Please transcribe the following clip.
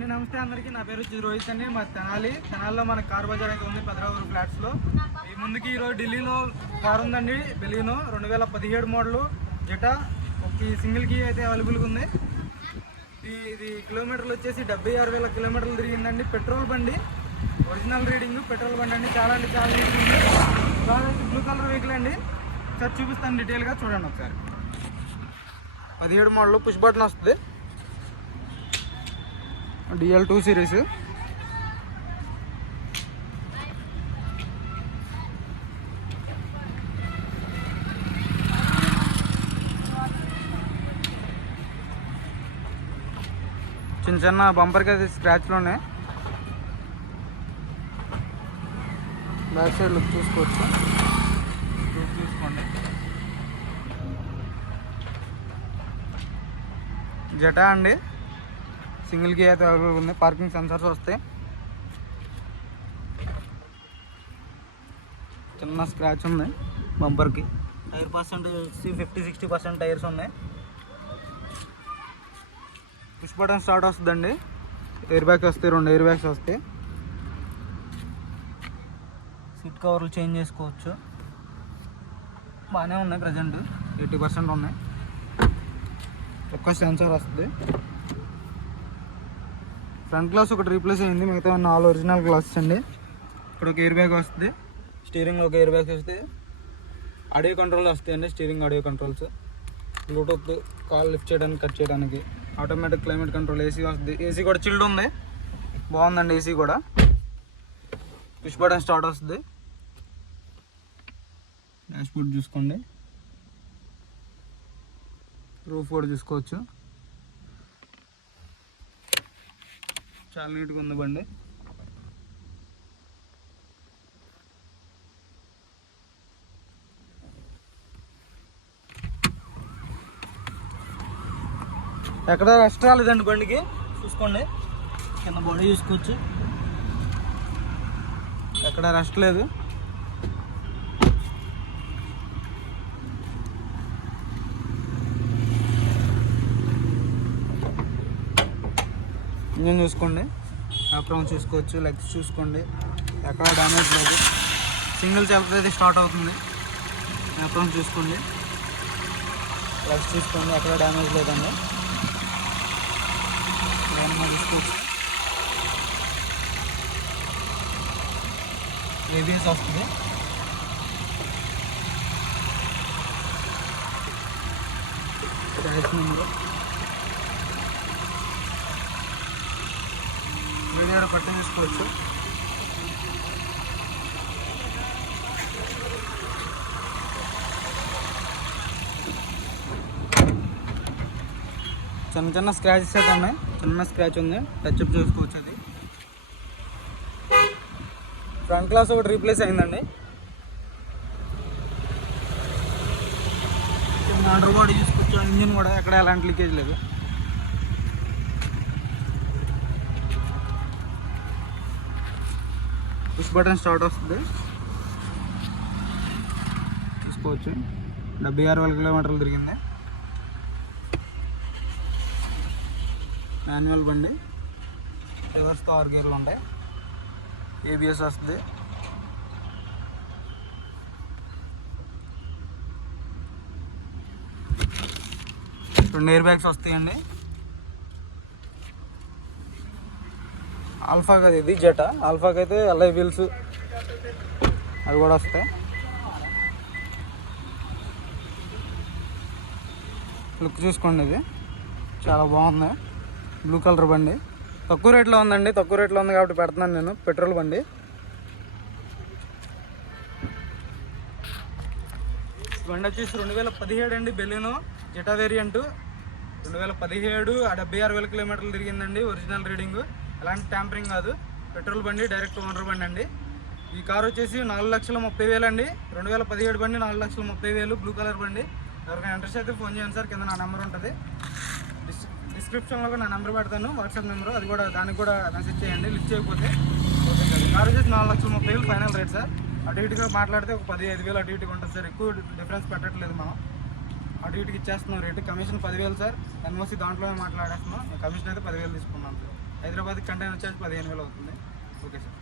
అండి నమస్తే అందరికీ. నా పేరు వచ్చి రోహిత్ అండి. మా తెనాలి. తెనాలిలో మన కార్ బజార్ అయితే ఉంది పదరావూరు ఫ్లాట్స్లో. ఈ ముందుకి ఈరోజు ఢిల్లీలో కార్ ఉందండి బెలీనో రెండు వేల పదిహేడు మోడలు. జటా. ఒక సింగిల్కి అయితే అవైలబుల్గా ఉంది. ఇది ఇది కిలోమీటర్లు వచ్చేసి డెబ్బై ఆరు వేల కిలోమీటర్లు తిరిగిందండి. పెట్రోల్ బండి. ఒరిజినల్ రీడింగ్ పెట్రోల్ బండి అండి. చాలా అంటే చాలా ఉంది. బ్లూ కలర్ వెహికల్ అండి. ఒకసారి చూపిస్తాను డీటెయిల్గా. చూడండి ఒకసారి. పదిహేడు మోడల్. పుష్ బటన్ వస్తుంది. DL two series. చిన్న చిన్న బంపర్కి అయితే స్క్రాచ్లు ఉన్నాయి. బ్యాక్ సైడ్ లుక్ చూసుకోవచ్చు? లుక్ చూసుకోండి. జటా అండి. సింగిల్ కీ అయితే అవైలబుల్ ఉంది. పార్కింగ్ సెన్సర్స్ వస్తాయి. చిన్న స్క్రాచ్ ఉంది బంపర్కి. Tyre percent fifty sixty percent tyres ఉన్నాయి. పుష్ బటన్ స్టార్ట్ వస్తుందండి. ఎయిర్ బ్యాగ్స్ వస్తాయి రెండు ఎయిర్ బ్యాగ్స్ వస్తాయి. సీట్ కవర్లు చేంజ్ చేసుకోవచ్చు. బాగానే ఉన్నాయి ప్రజెంట్. ఎయిటీ పర్సెంట్ ఉన్నాయి. ఒక్క సెన్సార్ వస్తుంది. ఫ్రంట్ గ్లాస్ ఒకటి రీప్లేస్ అయింది. మిగతా ఉన్న ఆల్ ఒరిజినల్ గ్లాసెస్ అండి. ఇక్కడ ఒక ఎయిర్ బ్యాగ్ వస్తుంది స్టీరింగ్లో ఒక ఎయిర్ బ్యాగ్ వస్తే ఆడియో కంట్రోల్ వస్తాయండి. Steering audio controls Bluetooth call lift చేయడానికి కట్ చేయడానికి. ఆటోమేటిక్ క్లైమేట్ కంట్రోల్ ఏసీ వస్తుంది. ఏసీ కూడా చిల్డ్ ఉంది. బాగుందండి ఏసీ కూడా. పుష్ బటన్ స్టార్ట్ వస్తుంది. డాష్ బోర్డ్ చూసుకోండి. రూఫ్ కూడా చూసుకోవచ్చు. చాలా నీట్గా ఉంది బండి. ఎక్కడ రెస్ట్ రాలేదండి బండికి. చూసుకోండి. కింద బాడీ చూసుకోవచ్చు. ఎక్కడ రెస్ట్ లేదు. ఇంజన్ చూసుకోండి. అప్రాన్ చూసుకోవచ్చు లెగ్స్ చూసుకోండి. ఎక్కడ డ్యామేజ్ లేదు. సింగిల్ సెల్ఫ్ అయితే స్టార్ట్ అవుతుంది. అప్రాన్ చూసుకోండి. లెగ్స్ చూసుకోండి ఎక్కడ డ్యామేజ్ లేదండి. చూసుకోవచ్చు. ఏబిఎస్ వస్తుంది. నెంబర్ నెంబర్ వీడియో పట్టు తీసుకోవచ్చు చిన్న చిన్న స్క్రాచెస్ అయితే ఉన్నాయి. చిన్న స్క్రాచ్ ఉంది. టచ్ అప్ చేసుకోవచ్చు అది. ఫ్రంట్ గ్లాస్ ఒకటి రీప్లేస్ అయిందండి. అండర్ బాడీ చూసుకోవచ్చు ఇంజిన్ కూడా ఎక్కడ ఎలాంటి లీకేజ్ లేదు. పుష్ బటన్ స్టార్ట్ వస్తుంది. చూసుకోవచ్చు డెబ్బై ఆరు వేల కిలోమీటర్లు తిరిగింది. మాన్యువల్ బండి. రివర్స్ ఆరు గేర్లు ఉంటాయి. ఏబిఎస్ వస్తుంది. రెండు ఎయిర్ బ్యాగ్స్ వస్తాయండి. ఆల్ఫా అది ఇది జట. ఆల్ఫాకి అయితే ఎల్ఐ వీల్స్. అవి కూడా వస్తాయి. లుక్ చూసుకోండి ఇది. చాలా బాగుంది. బ్లూ కలర్ బండి. తక్కువ రేట్లో ఉందండి. తక్కువ రేట్లో ఉంది కాబట్టి పెడుతున్నాను నేను. పెట్రోల్ బండి. బండి వచ్చేసి రెండు వేల పదిహేడు అండి బెలినో. జటా వేరియంట్. రెండు వేల పదిహేడు డెబ్బై ఆరు వేల కిలోమీటర్లు తిరిగిందండి. Original reading. ఎలాంటి ట్యాంపరింగ్ కాదు. పెట్రోల్ బండి డైరెక్ట్ ఓనర్ బండి అండి. ఈ కార్ వచ్చేసి నాలుగు లక్షల ముప్పై వేలు అండి. రెండు వేల పదిహేడు బండి నాలుగు లక్షల ముప్పై వేలు బ్లూ కలర్ బండి. ఎవరికైనా ఇంట్రెస్ట్ అయితే ఫోన్ చేయండి సార్ కింద నా నెంబర్ ఉంటుంది. డిస్ డిస్క్రిప్షన్లో కూడా నా నెంబర్ పెడతాను. వాట్సాప్ నెంబర్ అది కూడా దానికి కూడా మెసేజ్ చేయండి లిఫ్ట్ చేయకపోతే. Okay sir. కార్ వచ్చేసి నాలుగు లక్షల ముప్పై వేలు ఫైనల్ రేట్ సార్. అటు ఇటుగా మాట్లాడితే ఒక పది ఐదు వేలు అటు ఇటుగా ఉంటుంది సార్. ఎక్కువ డిఫరెన్స్ పెట్టట్లేదు మనం. అటు ఇటుకి ఇచ్చేస్తున్నాం రేటు కమిషన్ పదివేలు సార్. ఎన్ఓసి దాంట్లోనే మాట్లాడేస్తున్నాం. కమిషన్ అయితే పదివేలు తీసుకున్నాం సార్. హైదరాబాద్ కంటైనర్ ఛార్జ్ పదిహేను వేలు అవుతుంది. Okay sir.